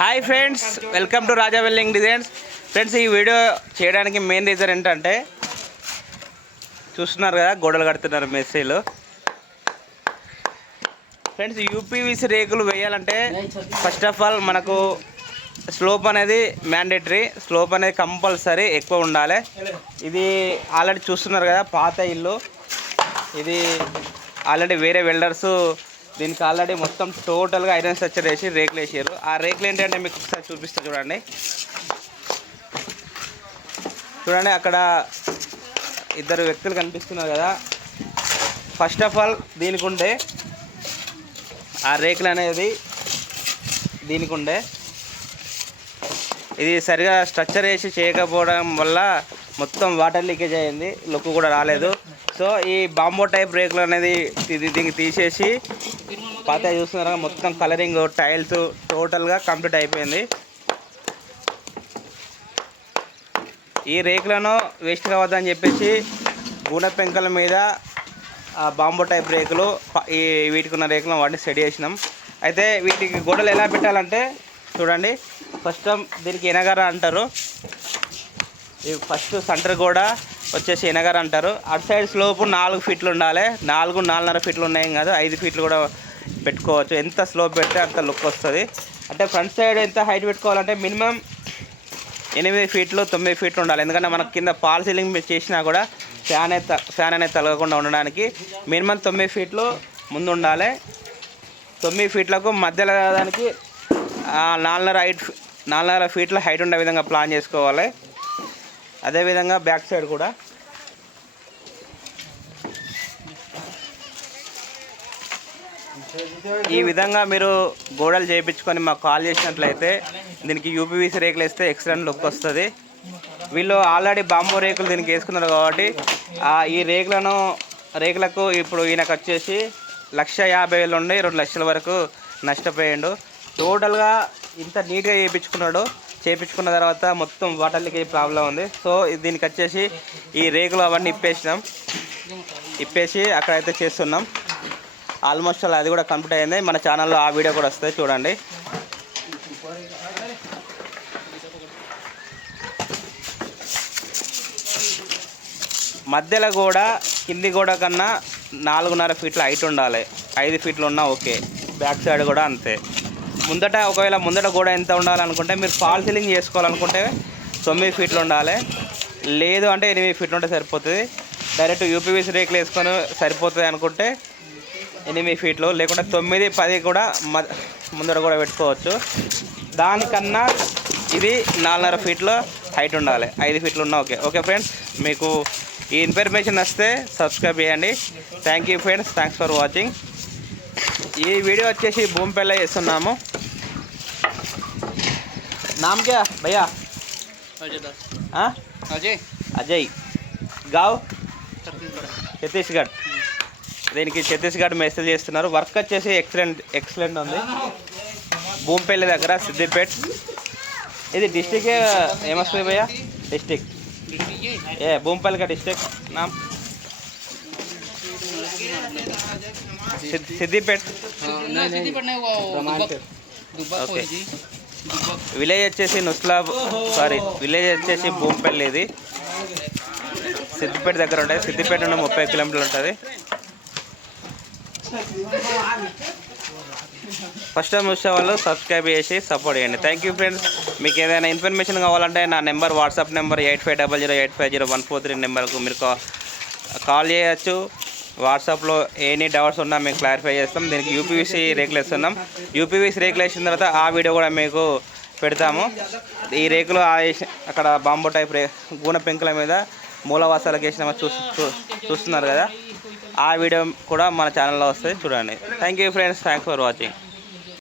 Hi friends welcome to Raja welding designs friends ఈ video చేయడానికి main reason ఏంటంటే చూస్తున్నారు కదా గోడలు కడుతున్నారు మెస్సీలు ఫ్రెండ్స్ యూపీవీసీ రేకులు వేయాలంటే ఫస్ట్ ఆఫ్ ఆల్ మనకు స్లోప్ అనేది మ్యాండేటరీ స్లోప్ అనేది కంపల్సరీ ఎక్కువ ఉండాలి. ఇది ఆల్రెడీ చూస్తున్నారు కదా పాత ఇల్లు. ఇది ఆల్రెడీ వేరే వెల్డర్స్ దీనికి ఆల్రెడీ మొత్తం టోటల్గా ఐరన్ స్ట్రక్చర్ వేసి రేకులు వేసారు ఆ రేకులు ఏంటంటే మీకు ఒకసారి చూపిస్తా చూడండి. చూడండి అక్కడ ఇద్దరు వ్యక్తులు కనిపిస్తున్నారు కదా. ఫస్ట్ ఆఫ్ ఆల్ దీనికి ఉండే ఆ రేకులు అనేది దీనికి ఉండే ఇది సరిగా స్ట్రక్చర్ వేసి చేయకపోవడం వల్ల మొత్తం వాటర్ లీకేజ్ అయింది. లుక్ కూడా రాలేదు. సో ఈ బాంబో టైప్ రేకులు అనేది దీనికి తీసేసి పాత చూస్తున్నారా? మొత్తం కలరింగ్ టైల్స్ టోటల్గా కంప్లీట్ అయిపోయింది. ఈ రేకులను వేస్ట్ కావద్దని చెప్పేసి గూడ పెంకల మీద బాంబు బాంబో టైప్ రేకులు ఈ వీటికి ఉన్న రేకులను వాటిని సెట్ చేసినాం. అయితే వీటికి గోడలు ఎలా పెట్టాలంటే చూడండి. ఫస్ట్ దీనికి ఎనగర అంటారు. ఫస్ట్ సెంటర్ గోడ వచ్చేసి ఎనగర అంటారు. అటు సైడ్ స్లోపు నాలుగు ఫీట్లు ఉండాలి. నాలుగు నాలుగున్నర ఫీట్లు ఉన్నాయి కాదు ఐదు ఫీట్లు కూడా పెట్టుకోవచ్చు. ఎంత స్లో పెడితే అంత లుక్ వస్తుంది. అంటే ఫ్రంట్ సైడ్ ఎంత హైట్ పెట్టుకోవాలంటే మినిమం ఎనిమిది ఫీట్లు తొమ్మిది ఫీట్లు ఉండాలి. ఎందుకంటే మనకు కింద పాల్ సీలింగ్ చేసినా కూడా ఫ్యాన్ అయితే ఫ్యాన్ అనేది తలగకుండా ఉండడానికి మినిమం తొమ్మిది ఫీట్లు ముందు ఉండాలి తొమ్మిది ఫీట్లకు మధ్యలో దానికి నాలుగున్నర హైట్ నాలుగున్నర ఫీట్ల హైట్ ఉండే విధంగా ప్లాన్ చేసుకోవాలి. అదేవిధంగా బ్యాక్ సైడ్ కూడా. ఈ విధంగా మీరు గోడలు చేయించుకొని మాకు కాల్ చేసినట్లయితే దీనికి యూపీవీసీ రేకులు వేస్తే ఎక్సలెంట్ లుక్ వస్తుంది. వీళ్ళు ఆల్రెడీ బాంబో రేకులు దీనికి వేసుకున్నారు కాబట్టి ఈ రేకులను రేకులకు ఇప్పుడు ఈయనకు వచ్చేసి లక్ష యాభై వేలు ఉండి రెండు లక్షల వరకు నష్టపోయాడు. టోటల్గా ఇంత నీట్గా చేయించుకున్నాడు చేయించుకున్న తర్వాత మొత్తం వాటర్ లీకేజ్ ప్రాబ్లం ఉంది. సో దీనికి వచ్చేసి ఈ రేకులు అవన్నీ ఇప్పేసినాం. ఇప్పేసి అక్కడైతే చేస్తున్నాం. ఆల్మోస్ట్ అలా అది కూడా కంప్లీట్ అయింది. మన ఛానల్లో ఆ వీడియో కూడా వస్తుంది చూడండి. మధ్యలో కూడా కింది గోడ కన్నా నాలుగున్నర ఫీట్ల హైట్ ఉండాలి. ఐదు ఫీట్లు ఉన్నా ఓకే. బ్యాక్ సైడ్ కూడా అంతే. ముందట ఒకవేళ ముందట గోడ ఎంత ఉండాలనుకుంటే మీరు ఫాల్ సీలింగ్ చేసుకోవాలనుకుంటే తొమ్మిది ఫీట్లు ఉండాలి. లేదు అంటే ఎనిమిది ఫీట్లు ఉంటే సరిపోతుంది. డైరెక్ట్ యూపీవీసీ రేకులు వేసుకొని సరిపోతుంది అనుకుంటే ఎనిమిది ఫీట్లు లేకుంటే తొమ్మిది పది కూడా మ- ముందర కూడా పెట్టుకోవచ్చు. దానికన్నా ఇది నాలుగున్నర ఫీట్లో హైట్ ఉండాలి. ఐదు ఫీట్లు ఉన్నా ఓకే. ఓకే ఫ్రెండ్స్ మీకు ఈ ఇన్ఫర్మేషన్ వస్తే సబ్స్క్రైబ్ చేయండి. Thank you friends thanks for watching ఈ వీడియో వచ్చేసి భూమిపల్ల చేస్తున్నాము. నామ్ క్యా భయ్యా? ఆ? అజయ్. అజయ్. గావ్? ఛత్తీస్గఢ్. దీనికి ఛత్తీస్గఢ్ మెసేజ్ చేస్తున్నారు. వర్క్ వచ్చేసి ఎక్సలెంట్ ఎక్సలెంట్ ఉంది. భూమిపల్లి దగ్గర సిద్దిపేట్. ఇది డిస్టిక్ ఏమొస్తుంది భయ్య? డిస్టిక్. ఏ భూమిపల్లిక డిస్టిక్ నా సిద్దిపేట్. ఓకే. విలేజ్ వచ్చేసి నుస్లాబ్ సారీ విలేజ్ వచ్చేసి భూమిపల్లి ఇది. సిద్దిపేట దగ్గర ఉంటుంది. సిద్దిపేట నుండి ముప్పై కిలోమీటర్లు ఉంటుంది. ఫస్ట్ టైం వచ్చే వాళ్ళు సబ్స్క్రైబ్ చేసి సపోర్ట్ చేయండి. థ్యాంక్ యూ ఫ్రెండ్స్ మీకు ఏదైనా ఇన్ఫర్మేషన్ కావాలంటే నా number WhatsApp number eight five double zero eight five zero one four three నెంబర్కు మీరు కాల్ చేయొచ్చు. వాట్సాప్లో ఎనీ డౌట్స్ ఉన్నా మేము క్లారిఫై చేస్తాం. దీనికి యూపీవీసీ రేకులు వేస్తున్నాం యూపీవీసీ రేకులు వేసిన తర్వాత ఆ వీడియో కూడా మీకు పెడతాము. ఈ రేకులు ఆ వేసి- అక్కడ బాంబో టైప్ రే గూన పెంకుల మీద మూలవాసాలకు వేసిన చూ చూ- చూస్తున్నారు కదా. ఆ వీడియో కూడా మన ఛానల్లో వస్తుంది. చూడండి. Thank you friends thanks for watching